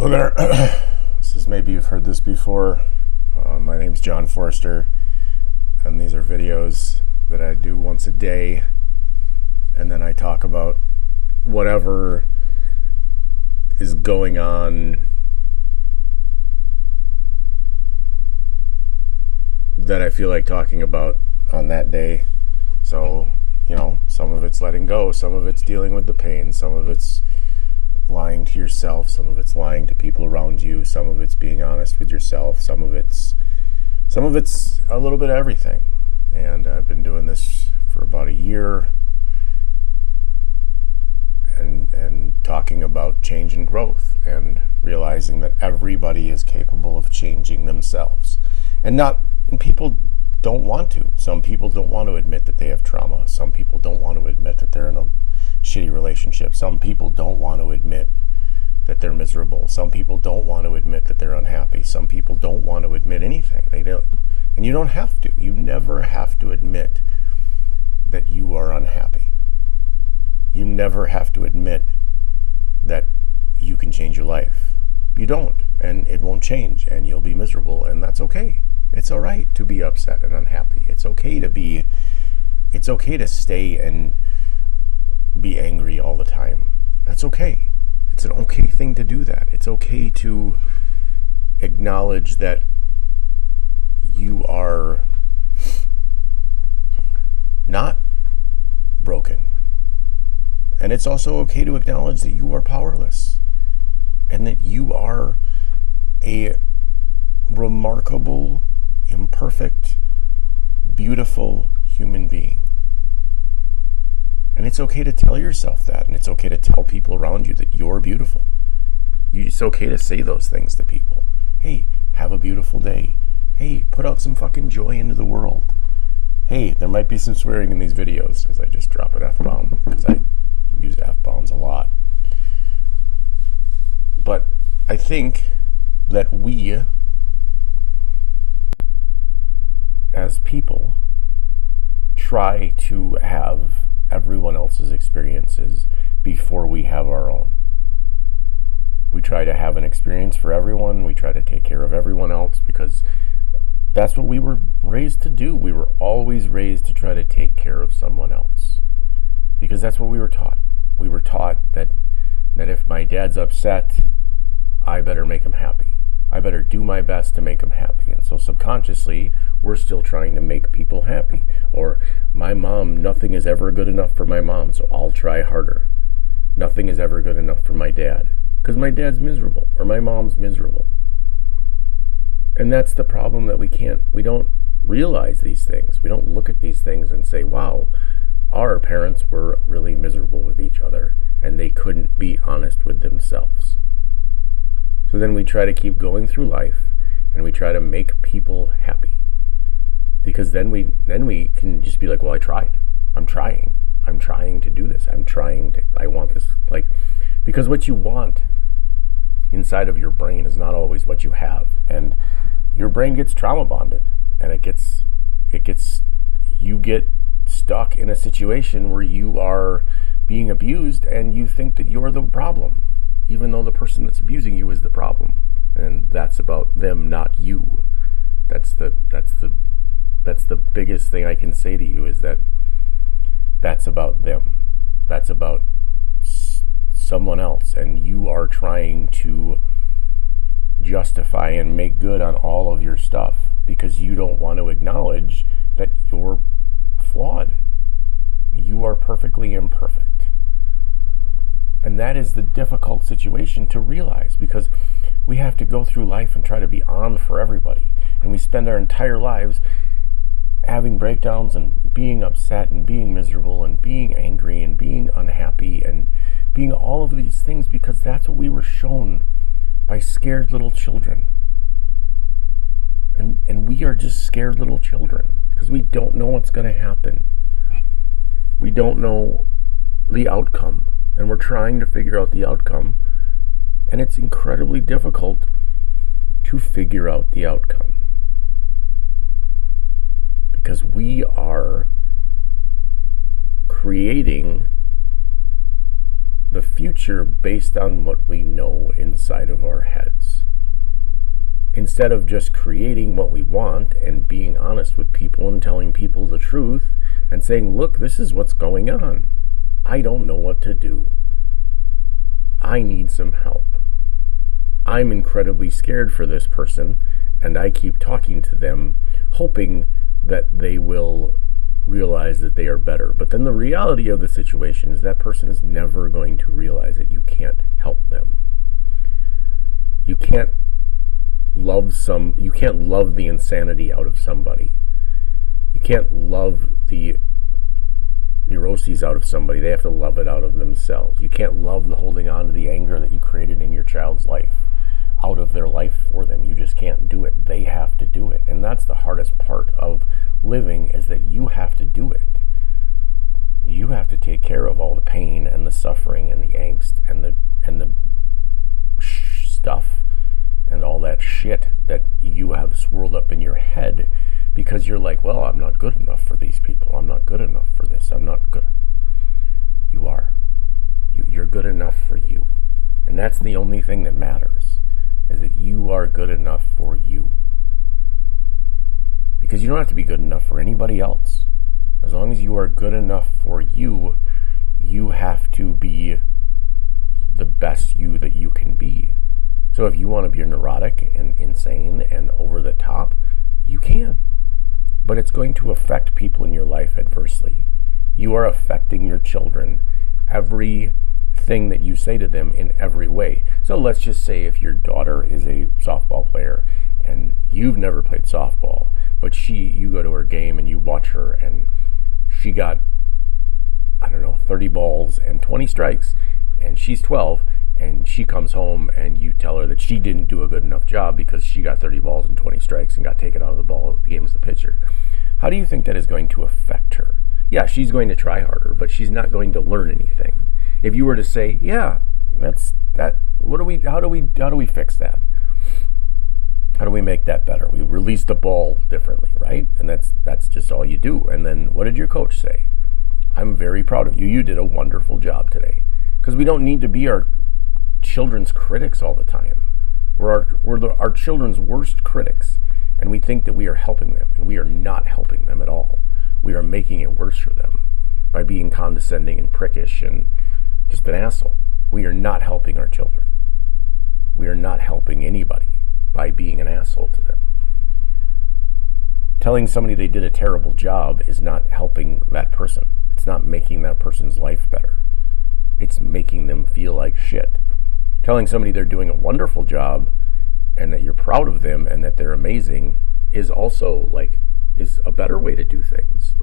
Hello there. This is, maybe you've heard this before. My name's John Forster, and these are videos that I do once a day, and then I talk about whatever is going on that I feel like talking about on that day. So, some of it's letting go, some of it's dealing with the pain, some of it's lying to yourself, some of it's lying to people around you, some of it's being honest with yourself, some of it's a little bit of everything. And I've been doing this for about a year and talking about change and growth and realizing that everybody is capable of changing themselves. And people don't want to. Some people don't want to admit that they have trauma. Some people don't want to admit that they're in a shitty relationship. Some people don't want to admit that they're miserable. Some people don't want to admit that they're unhappy. Some people don't want to admit anything. They don't, and you don't have to. You never have to admit that you are unhappy. You never have to admit that you can change your life. You don't, and it won't change, and you'll be miserable, and that's okay. It's all right to be upset and unhappy. It's okay to stay and be angry all the time. That's okay. It's an okay thing to do that. It's okay to acknowledge that you are not broken. And it's also okay to acknowledge that you are powerless and that you are a remarkable, imperfect, beautiful human being. And it's okay to tell yourself that, and it's okay to tell people around you that you're beautiful. It's okay to say those things to people. Hey, have a beautiful day. Hey, put out some fucking joy into the world. Hey, there might be some swearing in these videos as I just drop an F-bomb, because I use F-bombs a lot. But I think that we, as people, try to have everyone else's experiences before we have our own. We try to have an experience for everyone. We try to take care of everyone else because that's what we were raised to do. We were always raised to try to take care of someone else because that's what we were taught. We were taught that if my dad's upset, I better make him happy. I better do my best to make him happy. And so subconsciously, we're still trying to make people happy. Or my mom, nothing is ever good enough for my mom, so I'll try harder. Nothing is ever good enough for my dad because my dad's miserable or my mom's miserable. And that's the problem, that we don't realize these things. We don't look at these things and say, wow, our parents were really miserable with each other and they couldn't be honest with themselves. So then we try to keep going through life and we try to make people happy. Because then we can just be like, well, I tried. I'm trying to do this. I want this. Because what you want inside of your brain is not always what you have. And your brain gets trauma bonded and you get stuck in a situation where you are being abused and you think that you're the problem, even though the person that's abusing you is the problem. And that's about them, not you. That's the biggest thing I can say to you, is that's about them. That's about someone else, and you are trying to justify and make good on all of your stuff because you don't want to acknowledge that you're flawed. You are perfectly imperfect. And that is the difficult situation to realize, because we have to go through life and try to be on for everybody. And we spend our entire lives having breakdowns and being upset and being miserable and being angry and being unhappy and being all of these things because that's what we were shown by scared little children. And we are just scared little children because we don't know what's going to happen. We don't know the outcome. And we're trying to figure out the outcome. And it's incredibly difficult to figure out the outcome. Because we are creating the future based on what we know inside of our heads. Instead of just creating what we want and being honest with people and telling people the truth and saying, look, this is what's going on. I don't know what to do. I need some help. I'm incredibly scared for this person, and I keep talking to them, hoping that they will realize that they are better. But then the reality of the situation is that person is never going to realize that you can't help them. You can't love the insanity out of somebody. You can't love the neuroses out of somebody. They have to love it out of themselves. You can't love the holding on to the anger that you created in your child's life out of their life for them. You just can't do it. They have to do it. And that's the hardest part of living, is that you have to do it. You have to take care of all the pain and the suffering and the angst and the stuff and all that shit that you have swirled up in your head, because you're like, well, I'm not good enough for these people. I'm not good enough for this. I'm not good. You are. You're good enough for you. And that's the only thing that matters, is that you are good enough for you. Because you don't have to be good enough for anybody else. As long as you are good enough for you, you have to be the best you that you can be. So if you want to be neurotic and insane and over the top, you can. But it's going to affect people in your life adversely. You are affecting your children, everything that you say to them in every way. So let's just say if your daughter is a softball player and you've never played softball, but you go to her game and you watch her and she got, 30 balls and 20 strikes, and she's 12, and she comes home and you tell her that she didn't do a good enough job because she got 30 balls and 20 strikes and got taken out of the game as the pitcher. How do you think that is going to affect her? Yeah, she's going to try harder, but she's not going to learn anything. If you were to say, yeah, that's that, how do we fix that? How do we make that better? We release the ball differently, right? And that's just all you do. And then what did your coach say? I'm very proud of you. You did a wonderful job today. Because we don't need to be our children's critics all the time. We're our children's worst critics, and we think that we are helping them, and we are not helping them at all. We are making it worse for them by being condescending and prickish and just an asshole. We are not helping our children. We are not helping anybody by being an asshole to them. Telling somebody they did a terrible job is not helping that person. It's not making that person's life better. It's making them feel like shit. Telling somebody they're doing a wonderful job and that you're proud of them and that they're amazing is also is a better way to do things.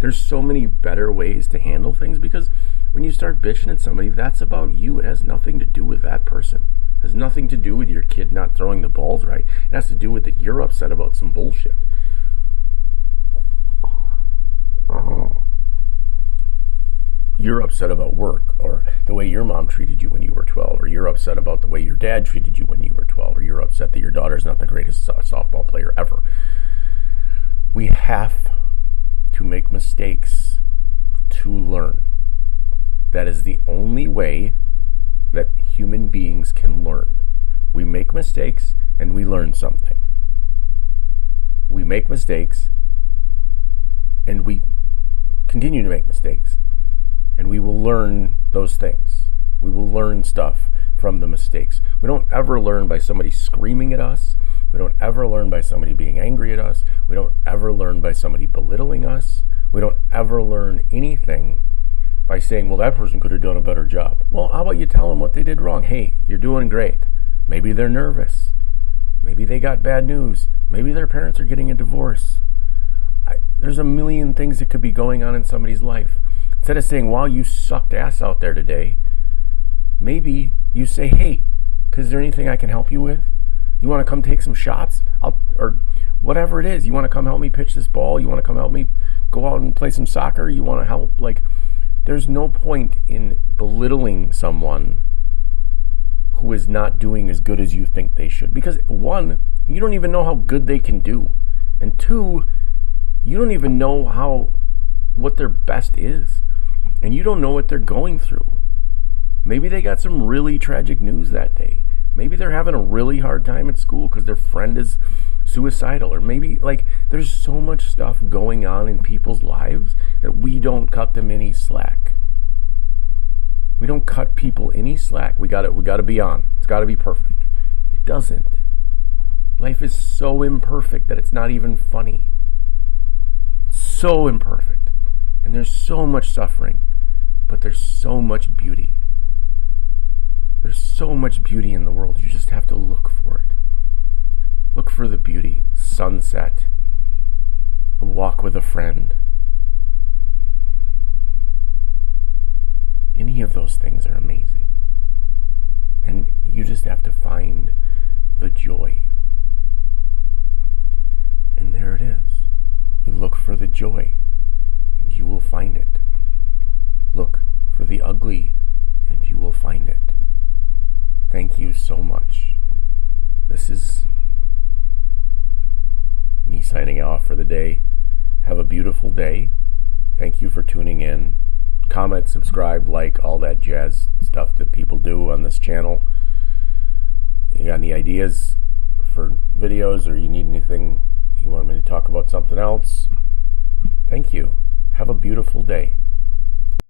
There's so many better ways to handle things, because when you start bitching at somebody, that's about you. It has nothing to do with that person. It has nothing to do with your kid not throwing the balls right. It has to do with that you're upset about some bullshit. You're upset about work, or the way your mom treated you when you were 12, or you're upset about the way your dad treated you when you were 12, or you're upset that your daughter's not the greatest softball player ever. We have to make mistakes to learn. That is the only way that human beings can learn. We make mistakes and we learn something. We make mistakes and we continue to make mistakes. And we will learn those things. We will learn stuff from the mistakes. We don't ever learn by somebody screaming at us. We don't ever learn by somebody being angry at us. We don't ever learn by somebody belittling us. We don't ever learn anything by saying, well, that person could have done a better job. Well, how about you tell them what they did wrong? Hey, you're doing great. Maybe they're nervous. Maybe they got bad news. Maybe their parents are getting a divorce. There's a million things that could be going on in somebody's life. Instead of saying, wow, you sucked ass out there today, maybe you say, hey, is there anything I can help you with? You want to come take some shots? Or whatever it is. You want to come help me pitch this ball? You want to come help me go out and play some soccer? You want to help? There's no point in belittling someone who is not doing as good as you think they should. Because one, you don't even know how good they can do. And two, you don't even know what their best is. And you don't know what they're going through. Maybe they got some really tragic news that day. Maybe they're having a really hard time at school because their friend is suicidal. Or maybe, like, there's so much stuff going on in people's lives that we don't cut them any slack. We don't cut people any slack. We got to be on. It's got to be perfect. It doesn't. Life is so imperfect that it's not even funny. So imperfect. And there's so much suffering, but there's so much beauty. There's so much beauty in the world. You just have to look for it. Look for the beauty. Sunset. A walk with a friend. Any of those things are amazing. And you just have to find the joy. And there it is. Look for the joy, and you will find it. Look for the ugly, and you will find it. Thank you so much. This is me signing off for the day. Have a beautiful day. Thank you for tuning in. Comment, subscribe, like, all that jazz stuff that people do on this channel. You got any ideas for videos, or you need anything, you want me to talk about something else? Thank you. Have a beautiful day.